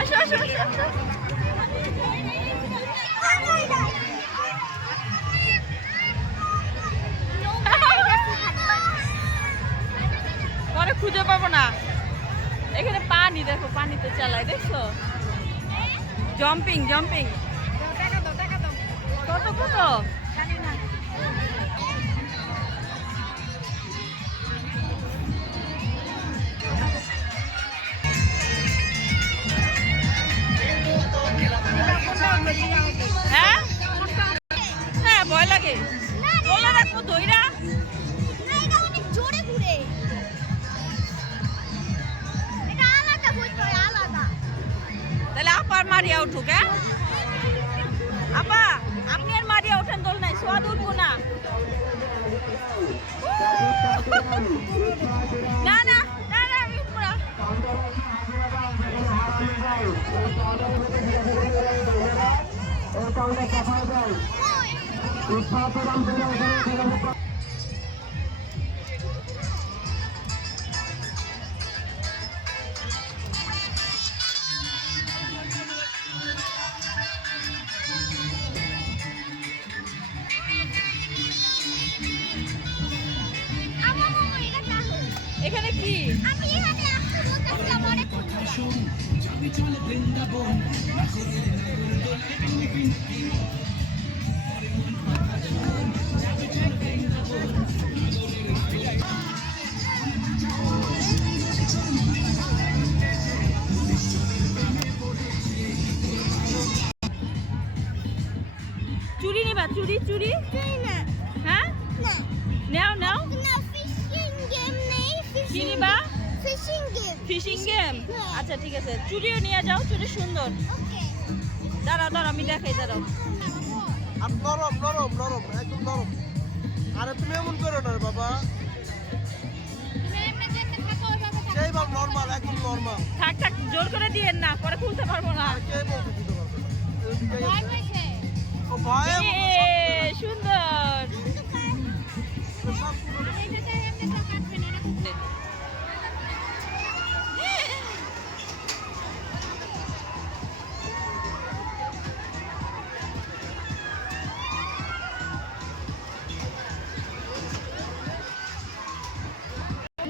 আসো আসো আসো। পরে খুঁজে পাবো না। এখানে পানি দেখো, পানিতে চালায় দেখছো, জাম্পিং জাম্পিং। কত কত হ্যাঁ হ্যাঁ, ভয় লাগে। বলে রাখবো দইরা তাহলে আপার মারিয়া উঠুক। হ্যাঁ আপা, আপনি আর মারিয়া ওঠেন, দোল নাই, সোয়াদ উঠবো না। না না না না, আমি উঠবো না। এখানে কি চুরি নিবা? চুরি চুরি হ্যাঁ, নাও নাও। কি নিবা? Fishing game. আচ্ছা ঠিক আছে, চুরিও নিয়ে যাও, চুরি সুন্দর। দাঁড়াও দাঁড়াও, আমি দেখাই, দাঁড়াও। নরম নরম নরম, একদম নরম। আরে তুমি এমন করো না বাবা, সেই ভাব নরমাল, একদম নরমাল। থাক থাক, জোর করে দিয়েন না, পরে খুলতে পারবো না। কে বলতে দিতে পারবে ও ভয় সুন্দর।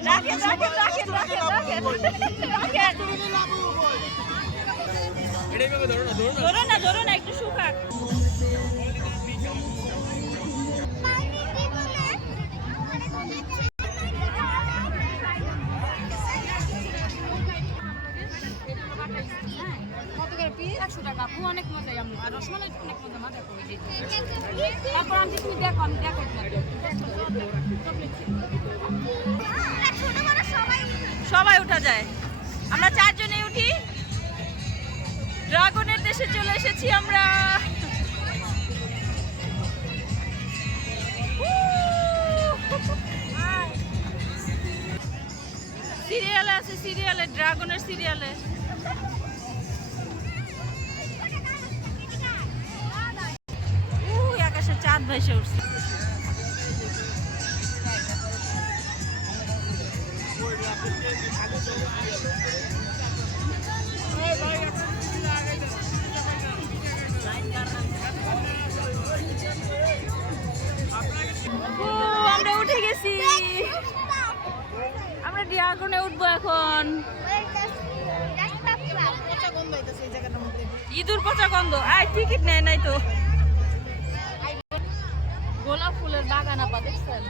রাখেন রাখেন রাখেন রাখেন রাখেন রাখেন। ধরো না ধরো না, একটু শুকাক। অনেক মজা, আর রসমালাই অনেক মজা, মজা করে তারপর আমি তুমি দেখো, আমি দেখো সবাই উঠা যায়, আমরা চারজনে উঠি। ড্রাগনের দেশে চলে এসেছি আমরা। সিরিয়ালে আছে, সিরিয়ালে, ড্রাগনের সিরিয়ালে। আকাশে চাঁদ ভেসে উঠছে। আমরা উঠে গেছি, আমরা ড্রাগনে উঠবো এখন। ইঁদুর পচা গন্ধ, আয় টিকিট নেয় নাই তো। গোলাপ ফুলের বাগান আপা দেখছেন?